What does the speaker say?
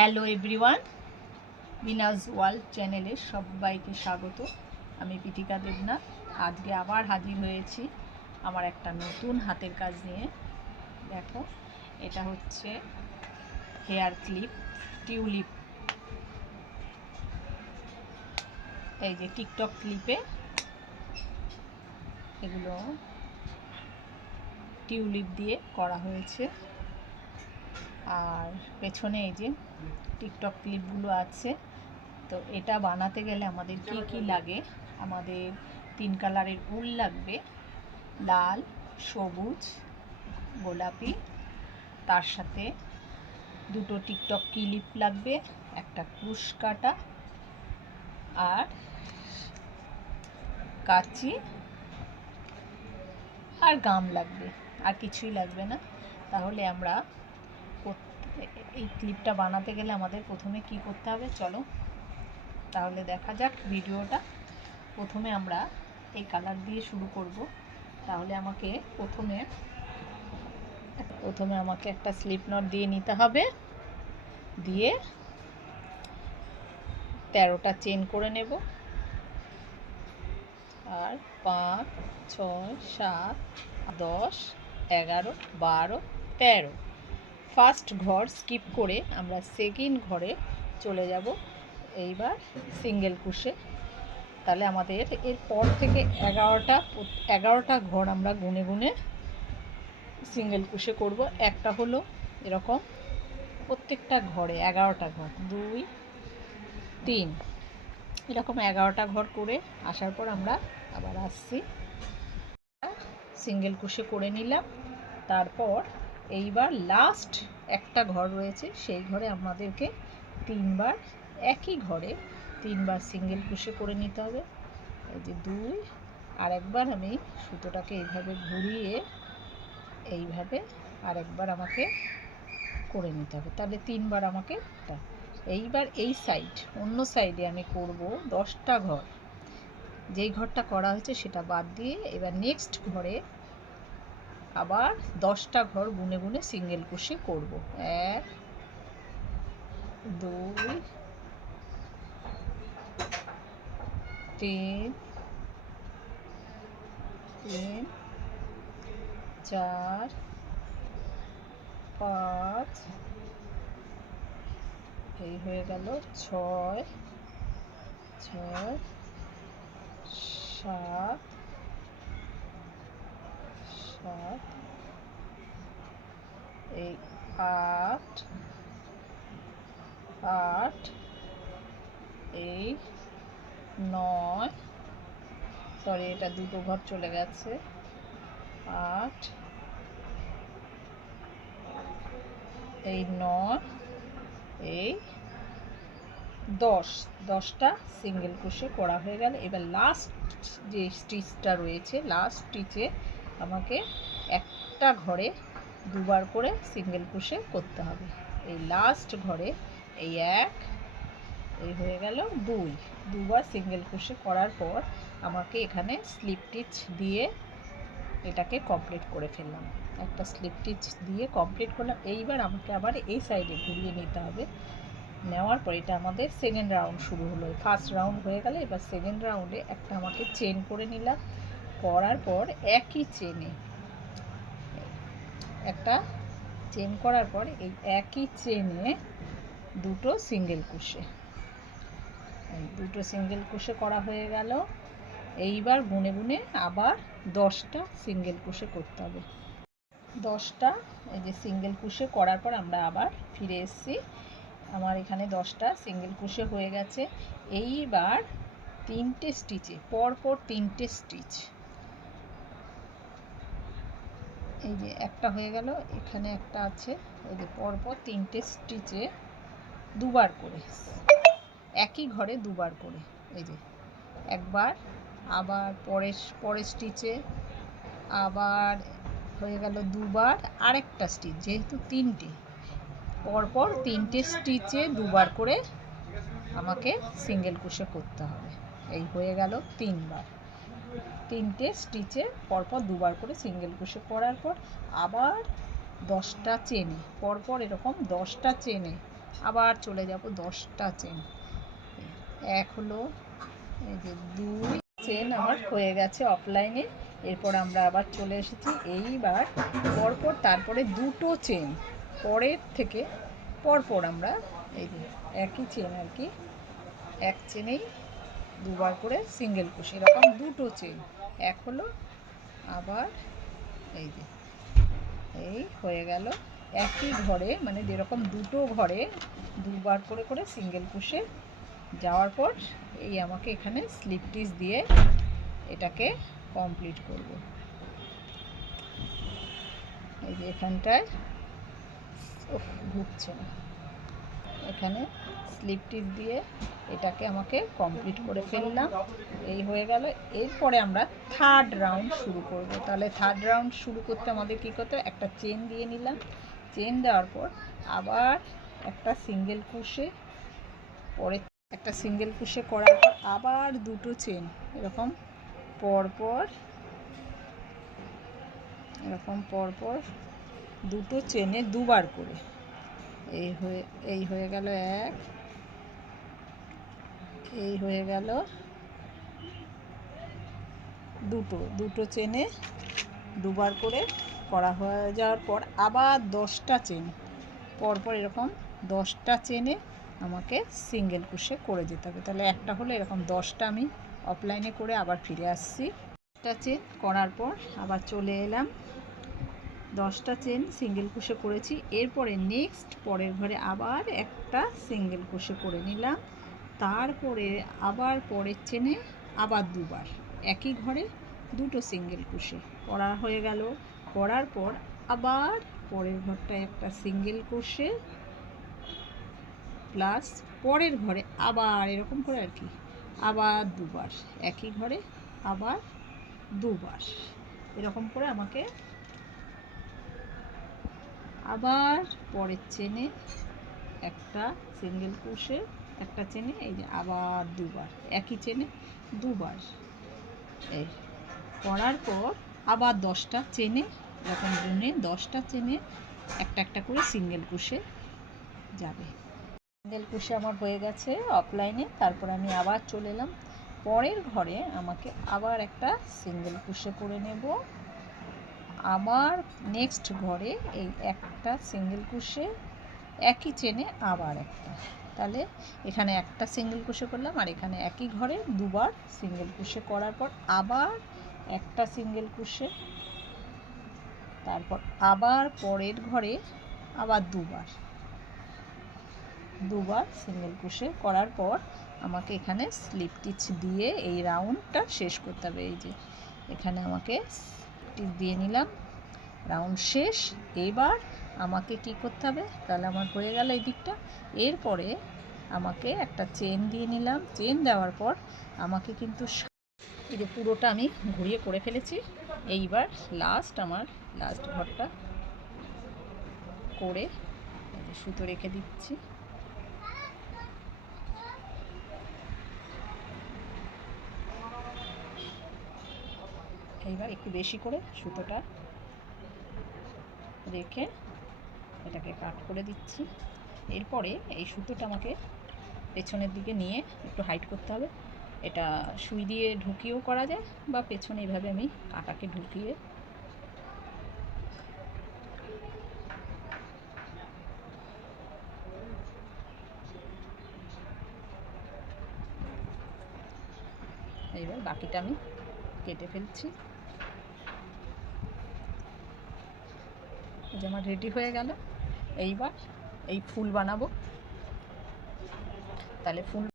Hello everyone, বিনাজ world চ্যানেলে সবাইকে স্বাগত। আমি পিতিকা দেবনাথ। আজকে আবার হাজির হয়েছি আমার একটা নতুন হাতের কাজ নিয়ে। দেখো, এটা হচ্ছে হেয়ার ক্লিপ, টিউলিপ। এই যে টিকটক ক্লিপে এগুলো টিউলিপ দিয়ে করা হয়েছে। আর পেছনে এই যে টিকটক ক্লিপগুলো আছে। তো এটা বানাতে গেলে আমাদের কি কি লাগে? আমাদের 3 কালারের উল লাগবে, লাল, সবুজ, গোলাপি। তার সাথে 2টো টিকটক ক্লিপ লাগবে, একটা কুশ কাটা আর কাঁচি আর গাম লাগবে। আর কিছুই লাগবে না। তাহলে আমরা এই ক্লিপটা বানাতে গেলে আমাদের প্রথমে কি করতে হবে, চলো তাহলে দেখা যাক ভিডিওটা। প্রথমে আমরা এই কালার দিয়ে শুরু করব। তাহলে আমাকে প্রথমে আমাকে একটা স্লিপ নট দিয়ে নিতে হবে, দিয়ে 13টা চেন করে নেব। আর 5, 6, 7, 10, 11, 12, 13। ফার্স্ট ঘর স্কিপ করে আমরা সেকেন্ড ঘরে চলে যাব। এইবার সিঙ্গেল ক্রোশে। তাহলে আমাদের এরপর থেকে 11টা ঘর আমরা গুনে গুনে সিঙ্গেল ক্রোশে করব। একটা হলো এরকম, প্রত্যেকটা ঘরে 11টা ঘর, 2, 3, এরকম 11টা ঘর করে আসার পর আমরা আবার আসছি, সিঙ্গেল ক্রোশে করে নিলাম। তারপর এইবার লাস্ট একটা ঘর রয়েছে, সেই ঘরে আমাদেরকে 3বার, একই ঘরে 3বার সিঙ্গেল ক্রোশে করে নিতে হবে। এই যে 2, আর একবার আমি সুতোটাকে এইভাবে ঘুরিয়ে এইভাবে আরেকবার আমাকে করে নিতে হবে। তাহলে 3বার আমাকে। এইবার এই সাইড, অন্য সাইডে আমি করব 10টা ঘর। যেই ঘরটা করা হয়েছে সেটা বাদ দিয়ে এবার নেক্সট ঘরে আবার 10টা ঘর গুনে গুনে সিঙ্গেল ক্রোশে করব। 1, 2, 3, 4, 5, এই হয়ে গেল 6, 7, এই 8, এই 9, সরি এটা 2টো ঘর চলে গেছে, 8, এই 9, এই 10টা সিঙ্গেল ক্রোশে করা হয়ে গেল। এবার লাস্ট যে স্টিচটা রয়েছে, লাস্ট স্টিচে আমাকে একটা ঘরে 2বার করে সিঙ্গেল ক্রোশে করতে হবে। এই লাস্ট ঘরে এই 1, এই হয়ে গেল 2, 2বার সিঙ্গেল ক্রোশে করার পর আমাকে এখানে স্লিপ স্টিচ দিয়ে এটাকে কমপ্লিট করে ফেললাম। একটা স্লিপ স্টিচ দিয়ে কমপ্লিট করলাম। এইবার আমাকে আবার এই সাইডে ঘুরিয়ে নিতে হবে। নেওয়ার পর এটা আমাদের সেকেন্ড রাউন্ড শুরু হলো। ফার্স্ট রাউন্ড হয়ে গেলে এবার সেকেন্ড রাউন্ডে একটা আমাকে চেন করে নিলাম। করার পর একই চেনে একটা চেন করার পর এই একই চেনে 2টো সিঙ্গেল ক্রোশে, এই 2টো সিঙ্গেল ক্রোশে করা হয়ে গেল। এইবার গুনে গুনে আবার 10টা সিঙ্গেল ক্রোশে করতে হবে। 10টা এই যে সিঙ্গেল ক্রোশে করার পর আমরা আবার ফিরে এসেছি। আমার এখানে 10টা সিঙ্গেল ক্রোশে হয়ে গেছে। এইবার 3টে স্টিচে পরপর 3টে স্টিচ, এই যে একটা হয়ে গেল, এখানে একটা আছে, এই যে পরপর 3টে স্টিচে 2বার করে, একই ঘরে 2বার করে, এই যে একবার, আবার পরের স্টিচে আবার হয়ে গেল 2বার, আরেকটা স্টিচ, যেহেতু 3টে পরপর 3টে স্টিচে 2বার করে আমাকে সিঙ্গেল ক্রোশে করতে হবে। এই হয়ে গেল 3বার, 3টে স্টিচে পরপর 2বার করে সিঙ্গেল ক্রোশে করার পর আবার 10টা চেনে পরপর এরকম 10টা চেনে আবার চলে যাব 10টা চেন। এক হলো, এই যে 2 চেন আমার হয়ে গেছে অফলাইনে। এরপর আমরা আবার চলে এসেছি এইবার পরপর, তারপরে 2টো চেন পরের থেকে পরপর আমরা এই যে একই চেন আর কি, এক চেনেই দুবার করে সিঙ্গেল ক্রোশে, এরকম 2টো চেন। এক হলো, আবার এই যে এই হয়ে গেল একই ঘরে, মানে যেরকম 2টো ঘরে দুবার করে করে সিঙ্গেল ক্রোশে যাওয়ার পর এই আমাকে এখানে স্লিপ স্টিচ দিয়ে এটাকে কমপ্লিট করব। এই যে এখানটায় ঢুকছে না, এখানে স্লিপ স্টিচ দিয়ে এটাকে আমাকে কমপ্লিট করে ফেললাম। এই হয়ে গেল। এরপরে আমরা থার্ড রাউন্ড শুরু করব। তাহলে থার্ড রাউন্ড শুরু করতে আমাদের কী করতে, একটা চেন দিয়ে নিলাম। চেন দেওয়ার পর আবার একটা সিঙ্গেল ক্রোশে, পরে একটা সিঙ্গেল ক্রোশে করার পর আবার 2টো চেন, এরকম পরপর, এরকম পরপর 2টো চেনে দুবার করে। এই হয়ে গেল এক, এই হয়ে গেল দুটো চেনে দুবার করে করা হয়ে যাওয়ার পর আবার 10টা চেন পরপর, এরকম 10টা চেনে আমাকে সিঙ্গেল ক্রোশে করে যেতে হবে। তাহলে একটা হলো, এরকম 10টা আমি অফলাইনে করে আবার ফিরে আসছি। 10টা চেন করার পর আবার চলে এলাম, 10টা চেন সিঙ্গেল ক্রোশে করেছি। এরপরে নেক্সট পরের ঘরে আবার একটা সিঙ্গেল ক্রোশে করে নিলাম। তারপরে আবার পরের চেনে আবার দুবার, একই ঘরে 2টো সিঙ্গেল ক্রোশে করা হয়ে গেল। করার পর আবার পরের ঘরটায় একটা সিঙ্গেল ক্রোশে প্লাস পরের ঘরে আবার এরকম করে আর কি, আবার দুবার, একই ঘরে আবার দুবার, এরকম করে আমাকে আবার পরের চেনে একটা সিঙ্গেল ক্রোশে, একটা চেনে এই যে আবার দুবার, একই চেনে দুবার, এই করার পর আবার 10টা চেনে, এরকম গুনে 10টা চেনে একটা একটা করে সিঙ্গেল ক্রোশে যাবে। সিঙ্গেল ক্রোশে আমার হয়ে গেছে অফলাইনে। তারপর আমি আবার চলে এলাম পরের ঘরে, আমাকে আবার একটা সিঙ্গেল ক্রোশে করে নেব। আবার নেক্সট ঘরে এই একটা সিঙ্গেল ক্রোশে, একই চেনে আবার একটা, তাহলে এখানে একটা সিঙ্গেল ক্রোশে করলাম আর এখানে একই ঘরে দুবার সিঙ্গেল ক্রোশে করার পর আবার একটা সিঙ্গেল ক্রোশে, তারপর আবার পরের ঘরে আবার দুবার সিঙ্গেল ক্রোশে করার পর আমাকে এখানে স্লিপ স্টিচ দিয়ে এই রাউন্ডটা শেষ করতে হবে। এই যে এখানে আমাকে স্টিচ দিয়ে নিলাম, রাউন্ড শেষ। এবার আমাকে কি করতে হবে, তাহলে আমার হয়ে গেল এই দিকটা। এরপরে আমাকে একটা চেন দিয়ে নিলাম। চেন দেওয়ার পর আমাকে কিন্তু এই যে পুরোটা আমি ঘুরিয়ে করে ফেলেছি। এইবার আমার লাস্ট ঘরটা করে সুতো রেখে দিচ্ছি। এইবার একটু বেশি করে সুতোটা রেখে এটাকে কাট করে দিচ্ছি। এরপরে এই সুতোটা আমাকে পেছনের দিকে নিয়ে একটু হাইট করতে হবে। এটা সুই দিয়ে ঢুকিয়েও করা যায় বা পেছনে এইভাবে আমি কাটাকে ঢুকিয়ে এইবার বাকিটা আমি কেটে ফেলছি। এই যে আমার রেডি হয়ে গেল। এইবার এই ফুল বানাবো। তাহলে ফুল